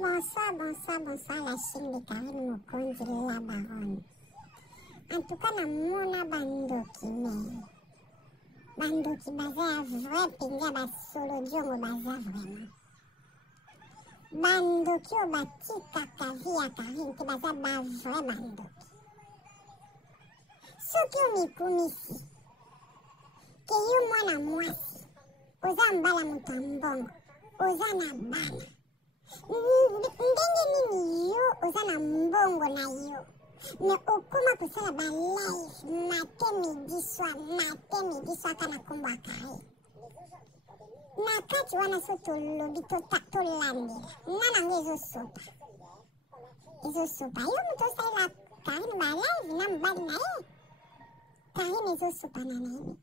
Bonsoir la chaîne de Karine Mokonzi la baronne. En tout cas, namona bandoki baza vrai penga basolo diongo baza vraiment. Bandoki o batika kavi ya Karine te baza ba vrai bandoki. Soki omikumisi ke yo mwana mwasi oza mbala moto ya mbongo oza na bana ndenge nini yo oza na mbongo na yo me okoma kosala ba live matin midi soir kana kombo ya Karine na kati wana so tolobi tolandela nanango ezosopa yo moto osalela Karine ba live na mobali na ye Karine ezosopa na nayebi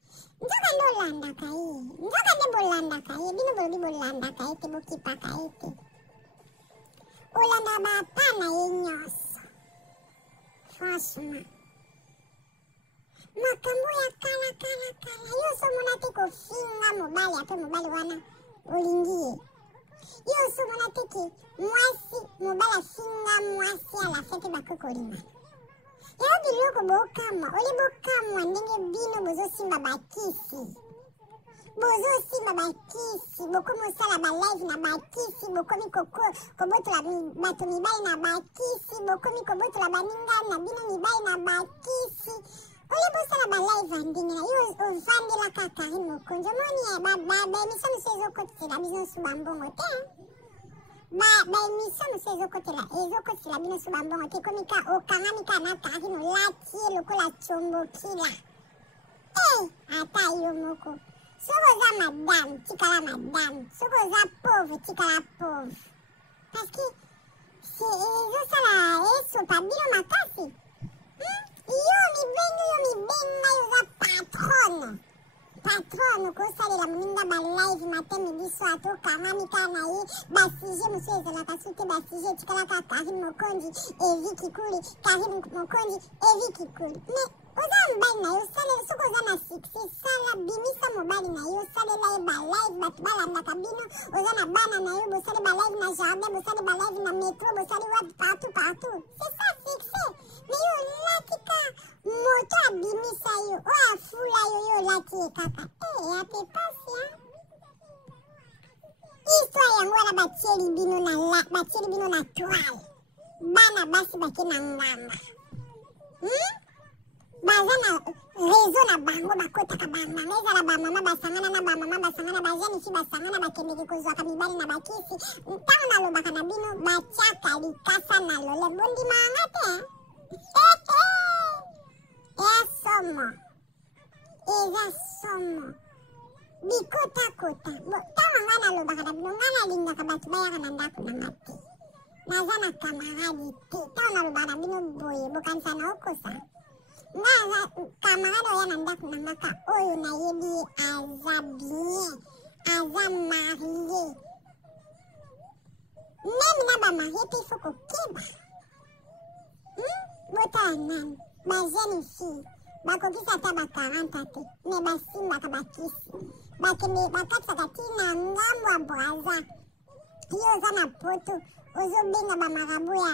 nzoka nde olandaka ye nzoka nde bolandaka ye bino bolobi bolandaka ye te bokipaka ye te olanda bapa na ye nyonso franchement makambo ya kala yo osomona te kofinga mobali ape mobali wana olingi ye yo osomona te ke mwasi mobali afinga mwasi ala fe mpe bakoki kolingana yayo biloko bokamwa oli bokamwa ndenge bino bozosimba bakisi bokomi osala balive na bakisi bokomi kobotola bato mibali na bakisi bokomi kobotola baningani na bino mibali na bakisi oli bosala balive andenge na yo ovandelaka Karine Mokonzi omoni baemission mosu ezokotela bino su bambongo te baemission mosu ezokotela bino su bambongo te komi okangamika na Karine olati ye lokola tsombokila ata yo moko soki oza madame tikala madame soki oza pauvre tikala pauvre parce que ezosala esopa bino makasi yo mibenga yo oza patronne okosalela moninga balive matin midi soir tokangamika na ye basuje mosu ezalaka su te basuje etikalaka Karine Mokonzi evi kikuli Karine Mokonzi evi kikuli mais oza mobali na yo soki oza na succès sala bimisa mobali na yo osalela ye balive bato balandaka bino oza na bana na yo bosali balive na jardin bosali balive na métro bosali wapi partout c'est ça succès mais yo olatika moto abimisa yo oyo afula yo olati ye kaka yape pasi histoire yango wana batieli bino na toile bana basi bake na ngamba baza na réseau na bango bakotaka bamama ezala bamama basangana na bamama basangana bajene fi basangana bakendeke kozwaka mibali na bakisi ntango nalobaka na bino batiaka likasa na lole bondimanga te eza somo bikotakota ntango nga nalobaka na bino nga nalingaka bato bayaka na ndako nanga te naza na kamaradi te ntango nalobaka na bino boye bokanisa na okosa nga kamarade oya na ndako nangaka oyo nayebi ye aza bien aza marie meme na bamarie te ifo kokeba botala nani bajene fille bakokisa ata ba40 te me basimbaka bakisi bakatisaka ti na ngambo ya braza yo oza na poto ozobenga bamarabu ya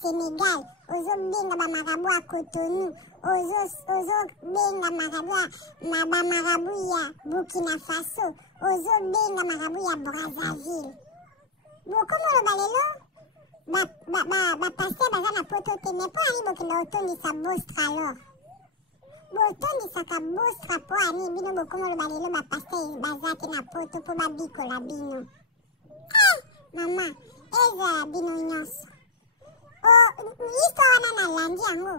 Senegal ozobenga bamarabu ya Cotonou ozobenga bamarabu ya Burkina Faso ozobenga marabu ya Brazzaville bokomi oloba lelo bapaster baza na poto te me mpo ani bokenda otondisa bostra alors botondisaka bostra mpo ani bino bokomi oloba lelo bapaster baza te na poto mpo babikola bino mama ezala bino nyonso histoire wana nalandi yango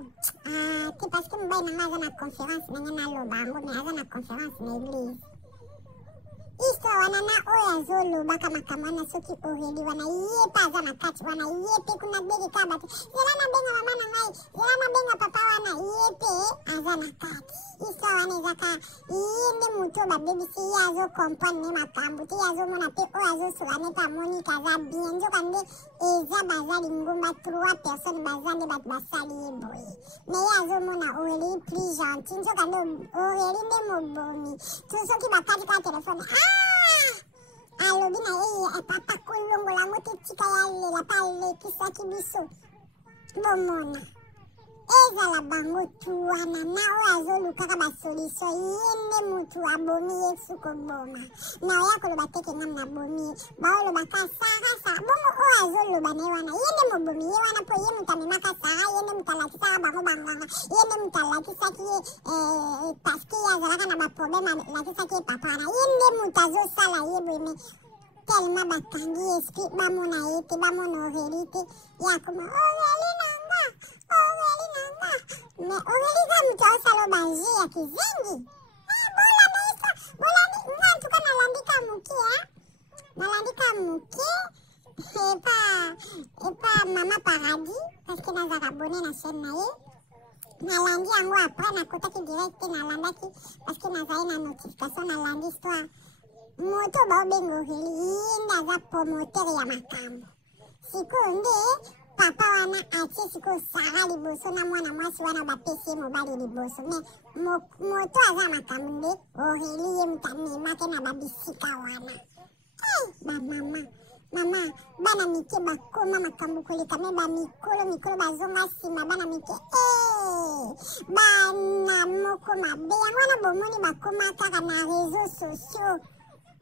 te parceke mobali nanga aza na conférence ndenge naloba yango me aza na conférence na église histoire wana na oyo azolobaka makambo wana soki oreli wana ye mpe aza na kati wana ye mpe kuna beleka bato zela nabenga mama na ngai zela nabenga papa wana ye mpe aza na kati histoire wana ezaka ye nde moto babebisi ye azokomprendre ne makambo te ye azomona mpe oyo azosola ne mpe amoniki aza bien nzoka nde eza baza lingomba 3 personnes baza nde bato basali ye boye me ye azomona oreli plus gentil nzoka nde oreli nde mobomi to soki bakati ka telefone alobi na ye papa kulongola ngo te tika ya lela pa lekisaki biso bomona ezala bango tu wana na oyo azolukaka basolution yende mutu abomi yesu koboma na oya koloba teke ngam na bomi baolobaka sara bongo oyo azoloba na ye wana yende mobomi ye wana po ye mutu amemaka sara yende mutu alakisaka bango banganga yende mutu alakisaki ye paske ye azalaka na baproblème alakisaki ye papa wana yende mutu azosala ye boyeme tellement bakangi esprit bamona ye te bamona Aurélie te yakoma Aurélie nanga mais Aurélie za mutu aosala baji ya kizingi bola naisa bola nga ntuka nalandika muke epa mama paradis parce que nazaka abonné na chaîne na ye nalandi yango après nakotaki direct nalandaki parce que nazali na notification nalandi histoire moto baobenga Aurélie yende aza promoteur ya makambo sikoyo nde papa wana atie sikoyo sara liboso na mwana mwasi wana bapesi ye mobali liboso me moto aza makambo nde Aurélie ye mutu amemake na babisika wana mama bana mike bakoma makambo koleka me bamikolo bazonga nsima bana mike bana moko mabe yango wana bomoni bakoma kaka na réseaux sociaux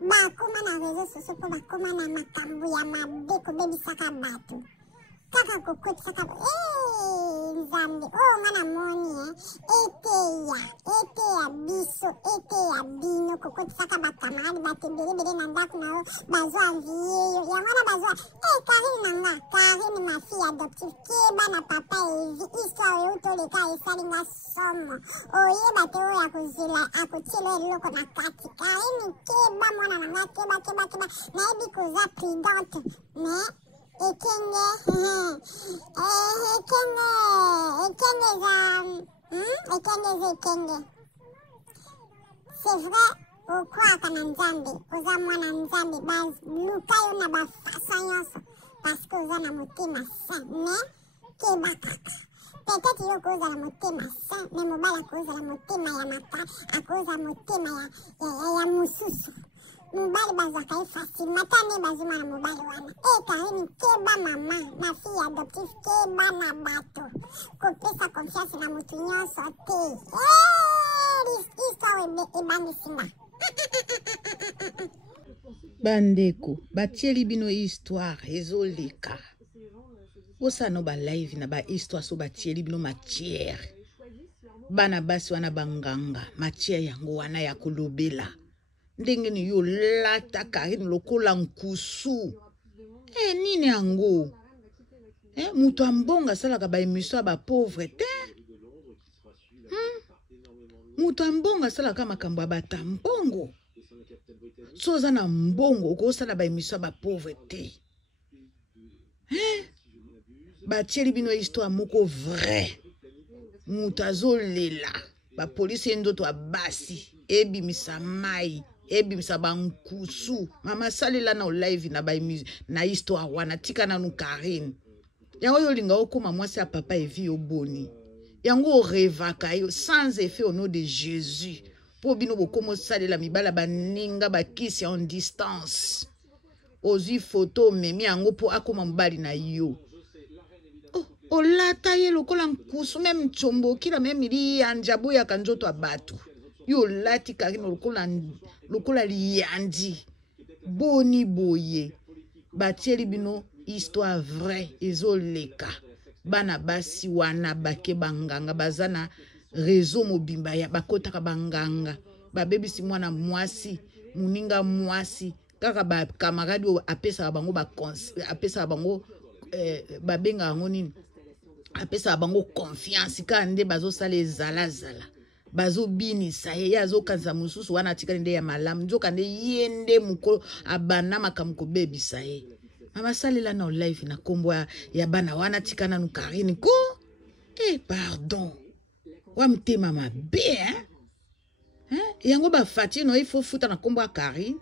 bakoma na réseaux sociaux mpo bakoma na makambo ya mabe kobebisaka bato kaka kokotisaka nzambe oyo nga namoni ete ya biso ete ya bino kokotisaka bakamarade bato ebelebele na ndako na yo bazwa anvie yo yango wana bazwa karine nanga karine ma fille adoptive keba na papa evi histoire oyo toleka esalinga somo oyeba te oyo akotiela eloko na kati karine keba mwana nanga keba nayebi koza prudente mais ekenge c'est vrai okwaka na nzambe oza mwana nzambe baluka yo na bafasa nyonso parce que oza na motema sain mais keba kaka peut-être yo akozala motema sain mais mobali akozala motema ya mata akozala motema ya mosusu mobali bazwaka ye facile matane bazuma na mobali wana karine keba mama na fille adoptive keba na bato kopesa confiance na motu nyonso te histoire ebangisinga bandeko batieli bino histoire ezoleka osano balive na bahistoire so batieli bino matière bana basi wana banganga matière yango wana ya kolobela ndenge ni yo lata Karine lokola nkusu nini yango mutu ambonga salaka ba émission ba pauvre te mutu ambonga salaka makambo bata mbongo soza na mbongo ko sala ba émission ba pauvre te batieli bino histoire moko vrai mutu azolela ba police ndoto abasi ebimisa mai ebimisa bankusu mama salela na live na histoire wana tika na nu Karine yango yolinga okoma mwasi ya papa evi oboni yango revaka yo sans effet au nom de Jésus po bino bokomo salela mibala baninga bakisi en distance ozwi photo memi yango po akoma mobali na yo olata ye lokola nkusu meme chomboki la meme li anjabu ya kanjoto abatu yo lati Karine lokola liyandi boni boye batieli bino histoire vrai ezoleka bana basi wana bake banganga bazana réseau mobimba ya bakotaka banganga babebisi mwana mwasi muninga mwasi kaka ba camarade apesa bango apesa bango babenga yango nini apesa bango confiance kande bazosala ezalazala bazobinisa ye azokanza mususu wana tikali nde ya malamu nzoka nde yende mukolo abana makambo kobebisa ye mama salela na live na kombo ya bana wana tikana nu Karine ko pardon wa mtema mabe yango ba fati no il faut futa na kombo ya Karine